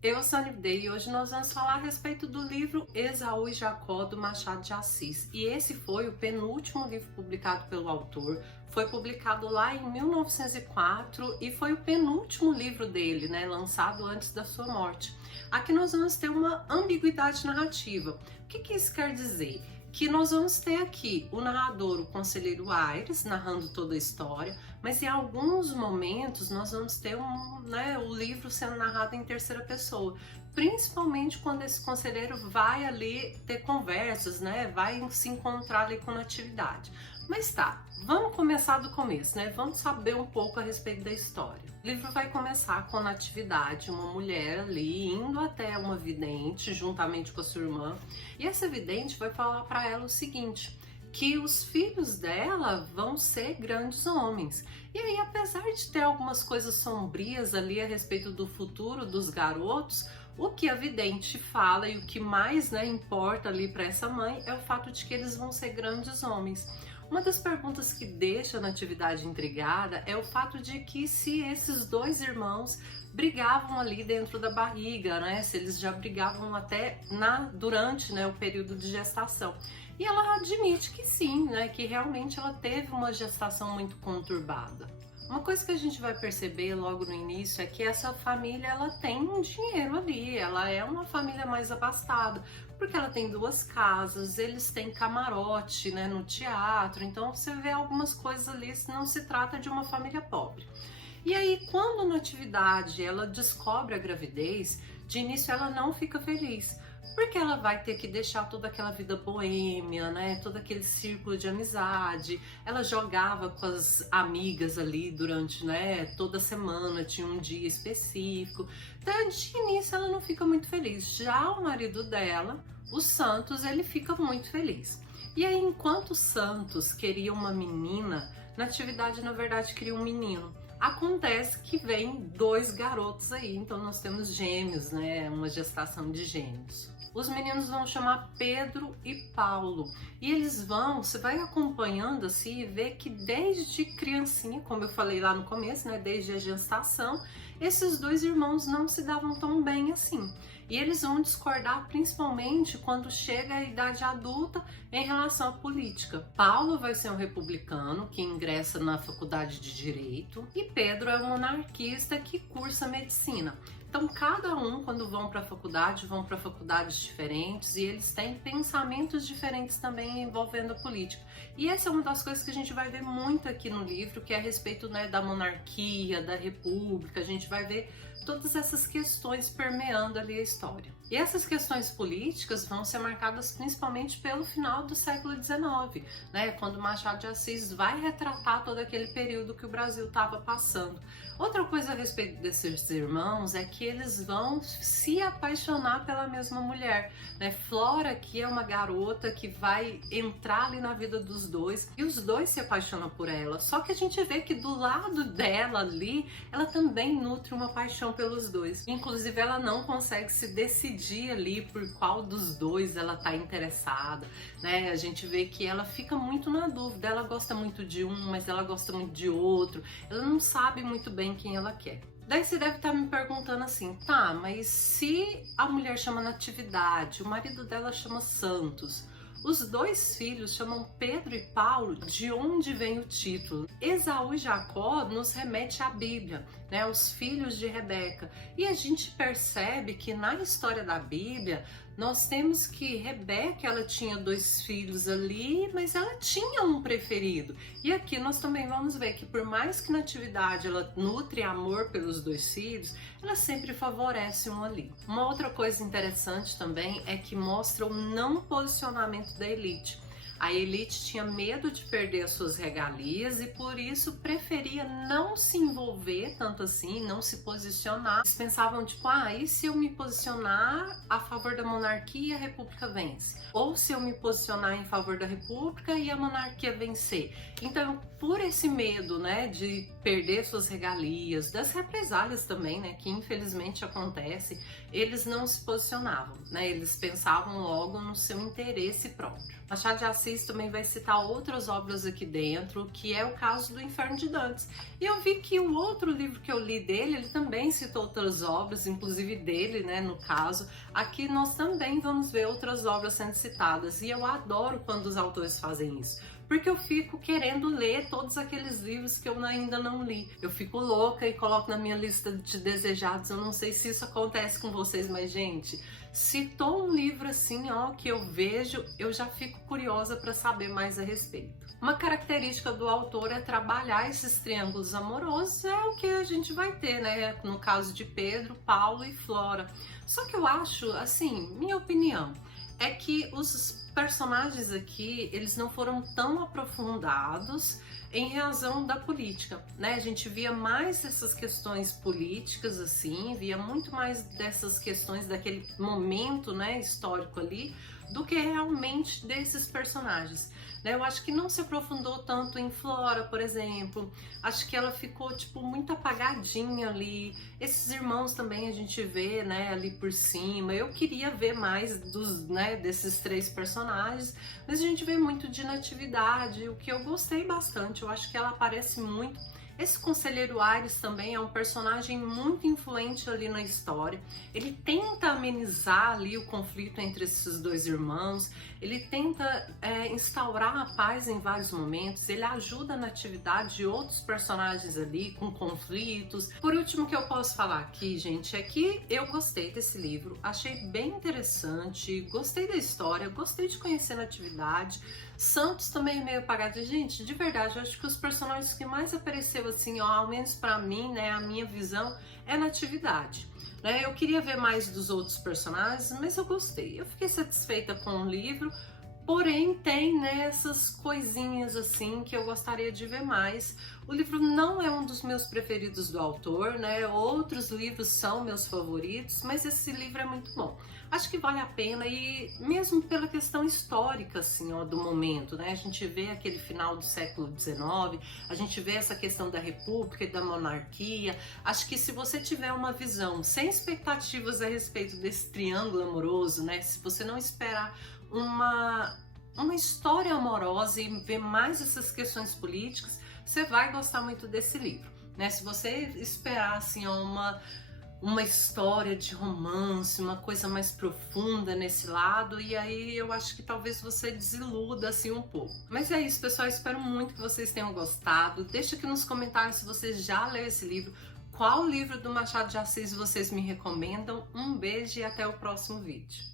Eu sou a Nivdei e hoje nós vamos falar a respeito do livro Esaú e Jacó, do Machado de Assis. E esse foi o penúltimo livro publicado pelo autor. Foi publicado lá em 1904 e foi o penúltimo livro dele, né, lançado antes da sua morte. Aqui nós vamos ter uma ambiguidade narrativa. O que isso quer dizer? Que nós vamos ter aqui o narrador, o conselheiro Aires, narrando toda a história, mas em alguns momentos nós vamos ter o livro sendo narrado em terceira pessoa, principalmente quando esse conselheiro vai ali ter conversas, né? Vai se encontrar ali com Natividade. Mas tá, vamos começar do começo, né? Vamos saber um pouco a respeito da história. O livro vai começar com Natividade, uma mulher ali indo até uma vidente juntamente com a sua irmã, e essa vidente vai falar para ela o seguinte: que os filhos dela vão ser grandes homens. E aí, apesar de ter algumas coisas sombrias ali a respeito do futuro dos garotos, o que a vidente fala e o que mais, né, importa ali para essa mãe é o fato de que eles vão ser grandes homens. Uma das perguntas que deixa a Natividade intrigada é o fato de que se esses dois irmãos brigavam ali dentro da barriga, né? Se eles já brigavam até durante, né, o período de gestação. E ela admite que sim, né? Que realmente ela teve uma gestação muito conturbada. Uma coisa que a gente vai perceber logo no início é que essa família ela tem um dinheiro ali, ela é uma família mais abastada, porque ela tem duas casas, eles têm camarote, né, no teatro, então você vê algumas coisas ali, não se trata de uma família pobre. E aí, quando a Natividade ela descobre a gravidez, de início ela não fica feliz, porque ela vai ter que deixar toda aquela vida boêmia, né? Todo aquele círculo de amizade. Ela jogava com as amigas ali durante, né, toda semana, tinha um dia específico. Então, de início, ela não fica muito feliz. Já o marido dela, o Santos, ele fica muito feliz. E aí, enquanto o Santos queria uma menina, Natividade, na verdade, queria um menino. Acontece que vem dois garotos aí, então nós temos gêmeos, né? Uma gestação de gêmeos. Os meninos vão chamar Pedro e Paulo, e eles você vai acompanhando assim e vê que desde criancinha, como eu falei lá no começo, né, desde a gestação, esses dois irmãos não se davam tão bem assim. E eles vão discordar principalmente quando chega a idade adulta em relação à política. Paulo vai ser um republicano que ingressa na faculdade de Direito e Pedro é um monarquista que cursa medicina. Então, cada um, quando vão para faculdades diferentes e eles têm pensamentos diferentes também envolvendo a política. E essa é uma das coisas que a gente vai ver muito aqui no livro, que é a respeito, né, da monarquia, da república. A gente vai ver todas essas questões permeando ali a história. E essas questões políticas vão ser marcadas principalmente pelo final do século XIX, né, quando Machado de Assis vai retratar todo aquele período que o Brasil estava passando. Outra coisa a respeito desses irmãos é que eles vão se apaixonar pela mesma mulher, né? Flora, que é uma garota que vai entrar ali na vida dos dois, e os dois se apaixonam por ela. Só que a gente vê que do lado dela ali, ela também nutre uma paixão pelos dois. Inclusive, ela não consegue se decidir ali por qual dos dois ela tá interessada, né? A gente vê que ela fica muito na dúvida. Ela gosta muito de um, mas ela gosta muito de outro. Ela não sabe muito bem quem ela quer. Daí você deve estar me perguntando assim, tá, mas se a mulher chama Natividade, o marido dela chama Santos, os dois filhos chamam Pedro e Paulo, de onde vem o título? Esaú e Jacó nos remete à Bíblia, né, os filhos de Rebeca. E a gente percebe que na história da Bíblia, nós temos que Rebeca, ela tinha dois filhos ali, mas ela tinha um preferido. E aqui nós também vamos ver que por mais que Natividade ela nutre amor pelos dois filhos, ela sempre favorece um ali. Uma outra coisa interessante também é que mostra o não posicionamento da elite. A elite tinha medo de perder as suas regalias e por isso preferia não se envolver tanto assim, não se posicionar. Eles pensavam tipo, e se eu me posicionar a favor da monarquia, a república vence? Ou se eu me posicionar em favor da república e a monarquia vencer? Então, por esse medo, né, de perder suas regalias, das represálias também, né, que infelizmente acontece, eles não se posicionavam, né? Eles pensavam logo no seu interesse próprio. Machado de Assis Assis também vai citar outras obras aqui dentro, que é o caso do Inferno de Dantes. E eu vi que o outro livro que eu li dele, ele também citou outras obras, inclusive dele, né, no caso. Aqui nós também vamos ver outras obras sendo citadas, e eu adoro quando os autores fazem isso, porque eu fico querendo ler todos aqueles livros que eu ainda não li. Eu fico louca e coloco na minha lista de desejados. Eu não sei se isso acontece com vocês, mas gente, citou um livro assim, ó, que eu vejo, eu já fico curiosa para saber mais a respeito. Uma característica do autor é trabalhar esses triângulos amorosos, é o que a gente vai ter, né, no caso de Pedro, Paulo e Flora. Só que eu acho, assim, minha opinião, é que os personagens aqui, eles não foram tão aprofundados em razão da política, né? A gente via mais essas questões políticas, assim, via muito mais dessas questões daquele momento, né, histórico ali, do que realmente desses personagens. Eu acho que não se aprofundou tanto em Flora, por exemplo. Acho que ela ficou, tipo, muito apagadinha ali. Esses irmãos também a gente vê, né, ali por cima. Eu queria ver mais desses três personagens, mas a gente vê muito de Natividade, o que eu gostei bastante. Eu acho que ela aparece muito. Esse Conselheiro Aires também é um personagem muito influente ali na história. Ele tenta amenizar ali o conflito entre esses dois irmãos, ele tenta instaurar a paz em vários momentos, ele ajuda na atividade de outros personagens ali com conflitos. Por último, que eu posso falar aqui, gente, é que eu gostei desse livro, achei bem interessante, gostei da história, gostei de conhecer a Natividade. Santos também é meio apagado. Gente, de verdade, eu acho que os personagens que mais apareceu assim, ó, ao menos pra mim, né, a minha visão, é Natividade. Né? Eu queria ver mais dos outros personagens, mas eu gostei. Eu fiquei satisfeita com o livro, porém tem, né, essas coisinhas assim que eu gostaria de ver mais. O livro não é um dos meus preferidos do autor, né? Outros livros são meus favoritos, mas esse livro é muito bom. Acho que vale a pena, e mesmo pela questão histórica, assim, ó, do momento, né? A gente vê aquele final do século XIX, a gente vê essa questão da república e da monarquia. Acho que se você tiver uma visão sem expectativas a respeito desse triângulo amoroso, né? Se você não esperar uma história amorosa e ver mais essas questões políticas, você vai gostar muito desse livro, né? Se você esperar, assim, uma história de romance, uma coisa mais profunda nesse lado, e aí eu acho que talvez você desiluda assim um pouco. Mas é isso, pessoal, espero muito que vocês tenham gostado. Deixa aqui nos comentários se vocês já leram esse livro, qual livro do Machado de Assis vocês me recomendam. Um beijo e até o próximo vídeo.